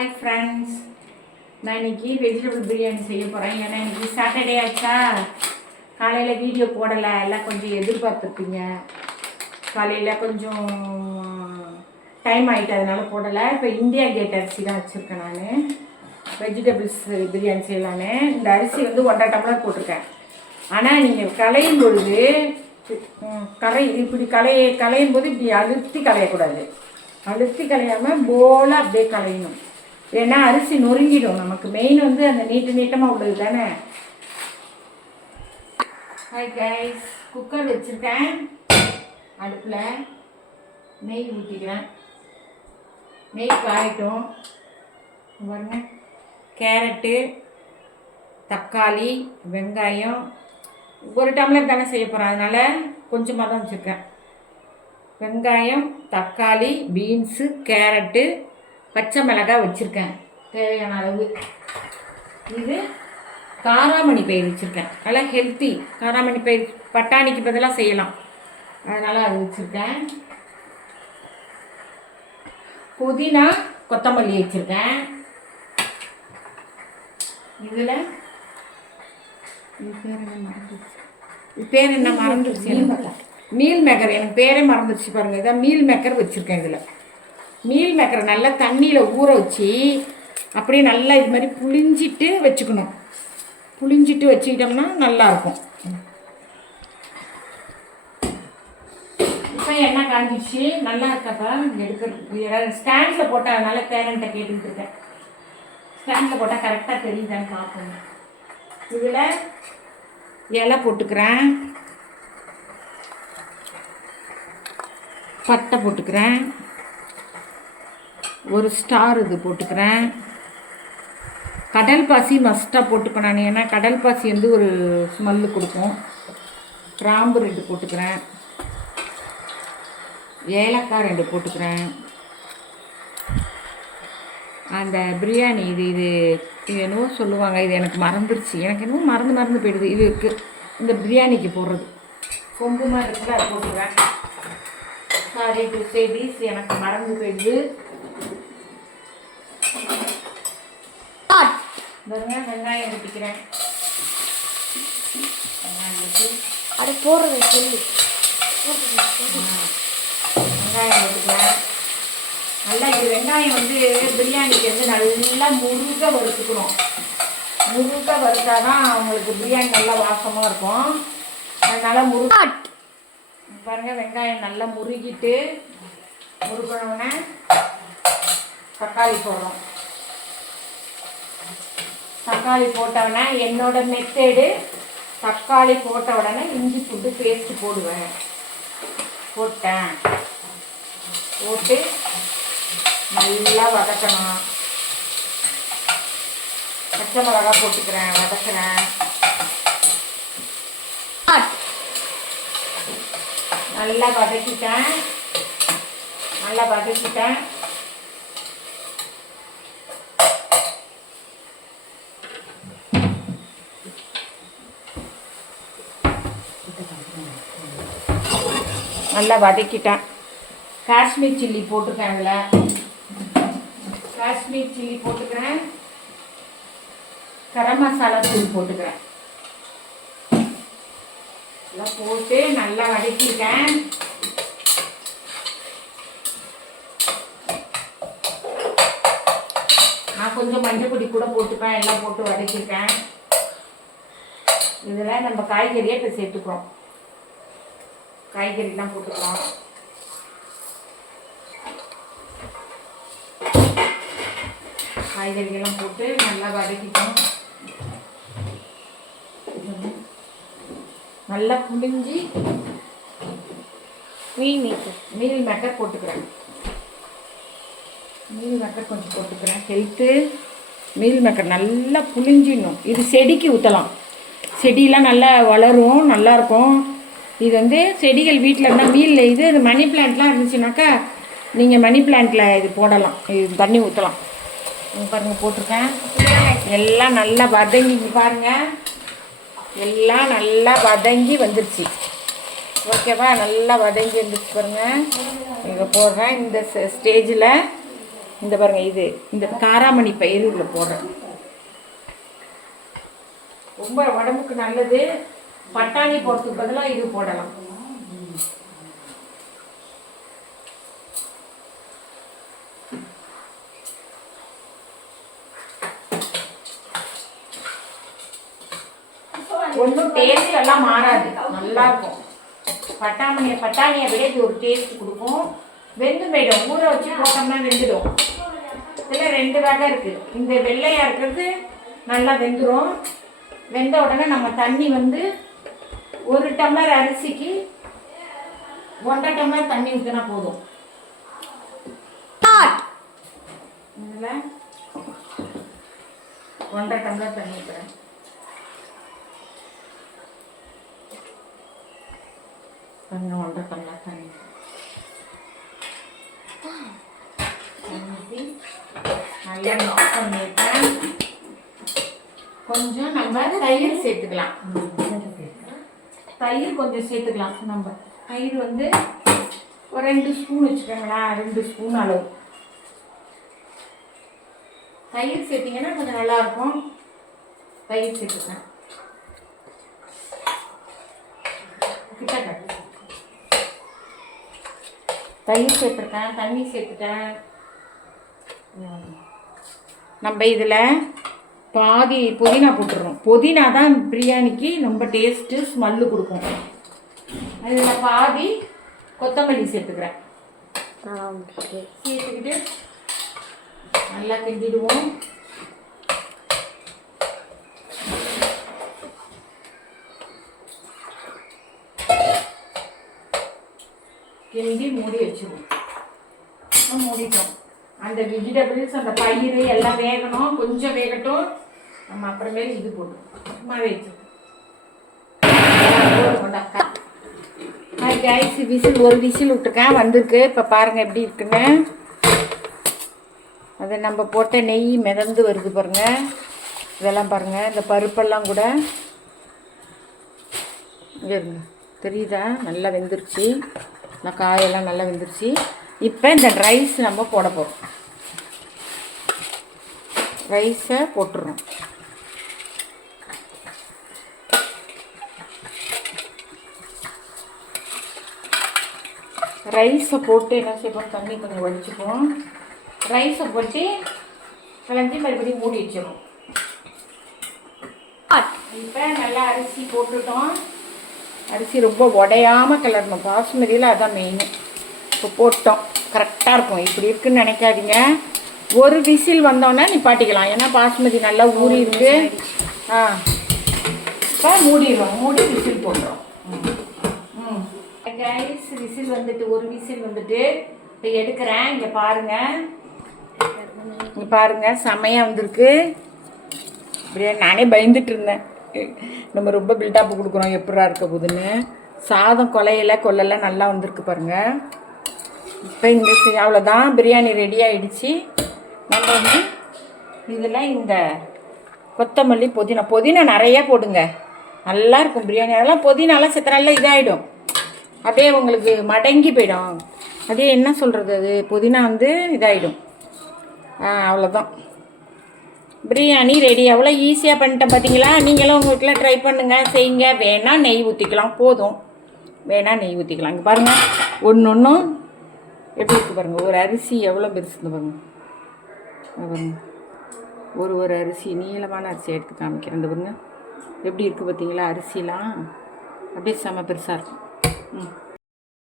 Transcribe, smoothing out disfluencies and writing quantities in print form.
Hi friends, நான் இன்றைக்கி vegetable biryani செய்ய போகிறேன். ஏன்னா இன்றைக்கி சாட்டர்டே ஆச்சா, காலையில் வீடியோ போடலை. எல்லாம் கொஞ்சம் எதிர்பார்த்துருப்பீங்க. காலையில் கொஞ்சம் டைம் ஆகிட்டு, அதனால போடலை. இப்போ இந்தியா கேட் அரிசி தான் வச்சுருக்கேன். நான் வெஜிடபிள்ஸ் பிரியாணி செய்யலான்னு இந்த அரிசி வந்து 1.5 டம்ளர் போட்டிருக்கேன். ஆனால் நீங்கள் களையும் பொழுது இப்படி களையும் போது இப்படி அழுத்தி களையக்கூடாது. அழுத்தி களையாமல் போலாக அப்படியே களையணும். ஏன்னா அரிசி நொறுங்கிடும். நமக்கு மெயின் வந்து அந்த நீட்டமாக உள்ளது தானே. ஹாய் கைஸ், குக்கர் வச்சுருக்கேன். அடுப்பில் நெய் ஊற்றிக்கிறேன். நெய் காயட்டும். பாருங்க, கேரட்டு, தக்காளி, வெங்காயம் 1 டம்ளர் தானே செய்ய போகிறேன், அதனால் கொஞ்சமாக தான் வச்சுருக்கேன். வெங்காயம், தக்காளி, பீன்ஸு, கேரட்டு, பச்சை மிளகாய் வச்சுருக்கேன் தேவையான அளவு. இது காராமணி பயிர் வச்சுருக்கேன், நல்லா ஹெல்த்தி. காராமணி பயிர் பட்டாணிக்கு பதிலாக செய்யலாம், அதனால் அது வச்சுருக்கேன். புதினா, கொத்தமல்லி வச்சுருக்கேன். இதில் பேர் என்ன மறந்துருச்சு, மீல் மேக்கர். எனக்கு பேரே மறந்துருச்சு பாருங்கள். இதான் மீல் மேக்கர் வச்சுருக்கேன். இதில் மீல் மேக்கரை நல்லா தண்ணியில் ஊற வச்சு அப்படியே நல்லா இது மாதிரி புளிஞ்சிட்டு வச்சுக்கணும். புளிஞ்சிட்டு வச்சுக்கிட்டோம்னா நல்லாயிருக்கும். இப்போ எண்ணெய் காஞ்சிச்சு, நல்லா இருக்கப்பா எடுக்கிறது. ஸ்டாண்டில் போட்டால் அதனால பேரண்ட்டை கேட்டுக்கிட்டு இருக்கேன். ஸ்டாண்டில் போட்டால் கரெக்டாக தெரியுதான்னு பார்க்கணும். இதில் இலை போட்டுக்கிறேன், பட்டை போட்டுக்கிறேன், ஒரு ஸ்டார் இது போட்டுக்கிறேன். கடல் பாசி மஸ்ட்டாக போட்டுப்பேன் நான், ஏன்னா கடல் பாசி வந்து ஒரு ஸ்மெல்லு கொடுக்கும். கிராம்பு 2 போட்டுக்கிறேன், ஏலக்காய் 2 போட்டுக்கிறேன். அந்த பிரியாணி இது என்னவோ சொல்லுவாங்க, இது எனக்கு மறந்துருச்சு. எனக்கு என்னவோ மறந்து போயிடுது. இதுக்கு இந்த பிரியாணிக்கு போடுறது கொம்பு மாதிரி இருக்குது, அதை போட்டுக்கிறேன். சாரி டு சே திஸ், எனக்கு மறந்து போயிடுது. வெங்காயம் ஊற்றிக்கிறேன். வெங்காயம் ஊற்றி அதை போடுறது சொல்லி வெங்காயம் ஊற்றிக்கிறேன். நல்லா இது வெங்காயம் வந்து பிரியாணிக்கு வந்து நல்லா முருக வறுத்துக்கணும். முருக வறுத்தாதான் அவங்களுக்கு பிரியாணி நல்லா வாசமாக இருக்கும். அதனால் பாருங்கள், வெங்காயம் நல்லா முருகிட்டு முருகணுன்னே தக்காளி போடுறோம். தக்காளி போட்டவுடனே என்னோட மெத்தேடு, தக்காளி போட்ட உடனே இஞ்சி பூண்டு பேஸ்ட்டு போடுவேன். போட்டேன், போட்டு நல்லா வதக்கணும். பச்சை மிளகா போட்டுக்கிறேன், வதக்குறேன். நல்லா வதக்கிட்டேன். நல்லா வதக்கிட்டேன். காஷ்மீர் சில்லி போட்டுருக்கேன். அதில் காஷ்மீர் சில்லி போட்டுக்கிறேன். கரம் மசாலா தூள் போட்டுக்கிறேன். எல்லாம் போட்டு நல்லா வதக்கிட்டேன். நான் கொஞ்சம் மஞ்சள் பொடி கூட போட்டுப்பேன். எல்லாம் போட்டு வதக்கிட்டேன். இதில் நம்ம காய்கறியை இப்போ சேர்த்துக்கிறோம். காய்கறிலாம் போட்டுக்கிறோம். காய்கறிகள்லாம் போட்டு நல்லா வதக்கிட்டோம். நல்லா புளிஞ்சி மீல் மேக்கர் போட்டுக்கிறேன். மீல் மேக்கர் கொஞ்சம் போட்டுக்கிறேன். ஹெல்த்து மீல் மேக்கர் நல்லா புளிஞ்சிடணும். இது செடிக்கு ஊற்றலாம். செடியெலாம் நல்லா வளரும், நல்லாயிருக்கும். இது வந்து செடிகள் வீட்டில் இருந்தால் மீல் இது மணி பிளான்ட்லாம் இருந்துச்சுனாக்கா நீங்கள் மணி பிளான்ட்டில் இது போடலாம். இது தண்ணி ஊற்றலாம். பாருங்கள், போட்டிருக்கேன். எல்லாம் நல்லா வதங்கி பாருங்கள், எல்லாம் நல்லா வதங்கி வந்துருச்சு. ஓகேவா, நல்லா வதங்கி வந்துருச்சு பாருங்கள். இங்கே போடுறேன். இந்த ஸ்டேஜில் இந்த பாருங்க, இது இந்த காராமணி பயிர் இதில் போடுறேன். ரொம்ப உடம்புக்கு நல்லது. பட்டாணி போடுறதுக்கு பதிலாக இது போடலாம். ஒன்றும் டேஸ்ட் எல்லாம் மாறாது, நல்லா இருக்கும். பட்டாணியை விட இது ஒரு டேஸ்ட் கொடுக்கும். வெந்து போயிடும், ஊற வச்சு போட்டோம்னா வெந்துடும். இதில் 2 வகை இருக்குது. இந்த வெள்ளையாக இருக்கிறது நல்லா வெந்துடும். வெந்த உடனே நம்ம தண்ணி வந்து 1 டம்ளர் அரிசிக்கு 1.5 டம்ளர் தண்ணி ஊற்றினா போதும். இதில் 1.5 டம்ளர் தண்ணி ஊற்றுறேன். கொஞ்சம் 1.5 டம்ளர் தண்ணி நல்லா மிக்ஸ் பண்ணிட்டேன். கொஞ்சம் நம்ம தயிர் சேர்த்துக்கலாம். தயிர் கொஞ்சம் சேர்த்துக்கலாம். நம்ம தயிர் வந்து ஒரு 2 ஸ்பூன் வச்சுக்கோங்களேன். 2 ஸ்பூன் அளவு தயிர் சேர்த்திங்கன்னா கொஞ்சம் நல்லாயிருக்கும். தயிர் சேர்த்துக்கேன். தயிர் சேர்த்துருக்கேன், தண்ணி சேர்த்துட்டேன். நம்ம இதில் பாதி புதினா போட்டுடுறோம். புதினா தான் பிரியாணிக்கு ரொம்ப டேஸ்ட்டு, ஸ்மெல்லு கொடுக்கும். அதில் பாதி கொத்தமல்லி சேர்த்துக்கிறேன். சேர்த்துக்கிட்டு நல்லா கிண்டிடுவோம். கிண்டி மூடி வச்சுருவோம். மூடிட்டோம். அந்த வெஜிடபிள்ஸ், அந்த பயிர் எல்லாம் வேகணும். கொஞ்சம் வேகட்டும். நம்ம அப்புறமேல இது போட்டோம். சும்மா வச்சு கைஸ் விசில் ஒரு விசில் விட்டுருக்கேன், வந்திருக்கு. இப்போ பாருங்கள் எப்படி இருக்குன்னு. அதை நம்ம போட்ட நெய் மிதந்து வருது பாருங்கள். இதெல்லாம் பாருங்கள், இந்த பருப்பெல்லாம் கூட இங்கே இருங்க, தெரியுதா? நல்லா வெந்துருச்சு. இந்த காயெல்லாம் நல்லா வெந்துருச்சு. இப்போ இந்த ரைஸ் நம்ம போட போகிறோம். ரைஸை போட்டுடுறோம். ரைஸை போட்டு என்ன செய்வோம், தண்ணி கொஞ்சம் வடிச்சுப்போம். ரைஸை போட்டு கலந்து மறுபடியும் மூடி வச்சிடும். இப்போ நல்லா அரிசி போட்டுட்டோம். அரிசி ரொம்ப உடையாமல் கிளறணும். பாசுமதியில் அதான் மெயின். இப்போ போட்டோம், கரெக்டாக இருக்கும். இப்படி இருக்குன்னு நினைக்காதீங்க. ஒரு விசில் வந்தோன்னே நிப்பாட்டிக்கலாம். ஏன்னா பாசுமதி நல்லா ஊறி இருக்கு. இப்போ மூடிடுவோம். மூடி விசில் போடுறோம். கைஸ் விசில் வந்துட்டு, ஒரு விசில் வந்துட்டு இப்போ எடுக்கிறேன். இங்கே பாருங்கள், இங்கே பாருங்கள், செம்மையாக வந்திருக்கு பிரியாணி. நானே பயந்துட்டு இருந்தேன், நம்ம ரொம்ப பில்டப் கொடுக்குறோம் எப்படா இருக்க போகுதுன்னு. சாதம் கொல்லையெல்லாம் நல்லா வந்திருக்கு பாருங்கள். இப்போ இந்த அவ்வளோதான், பிரியாணி ரெடி ஆகிடுச்சு. நம்ம வந்து இதில் இந்த கொத்தமல்லி புதினா நிறையா போடுங்க, நல்லாயிருக்கும் பிரியாணி. அதெல்லாம் புதினாலாம் சேர்த்து நல்லா இதாகிடும், அப்படியே உங்களுக்கு மடங்கி போயிடும். அப்படியே என்ன சொல்கிறது, அது புதினா வந்து இதாகிடும். அவ்வளோதான், பிரியாணி ரெடி. அவ்வளோ ஈஸியாக பண்ணிட்டேன் பார்த்தீங்களா? நீங்களும் உங்கள் வீட்டில் ட்ரை பண்ணுங்கள், செய்யுங்க. வேணால் நெய் ஊற்றிக்கலாம், போதும். வேணால் நெய் ஊற்றிக்கலாம். இங்கே பாருங்கள், ஒன்றும் எப்படி இருக்குது பாருங்கள். ஒரு அரிசி எவ்வளோ பெருசுன்னு பாருங்கள். பாருங்க, ஒரு அரிசி, நீளமான அரிசி எடுத்து காமிக்கிறேன். இந்த பாருங்க எப்படி இருக்குது பார்த்தீங்களா? அரிசிலாம் அப்படியே செம்ம பெருசாக இருக்கும்.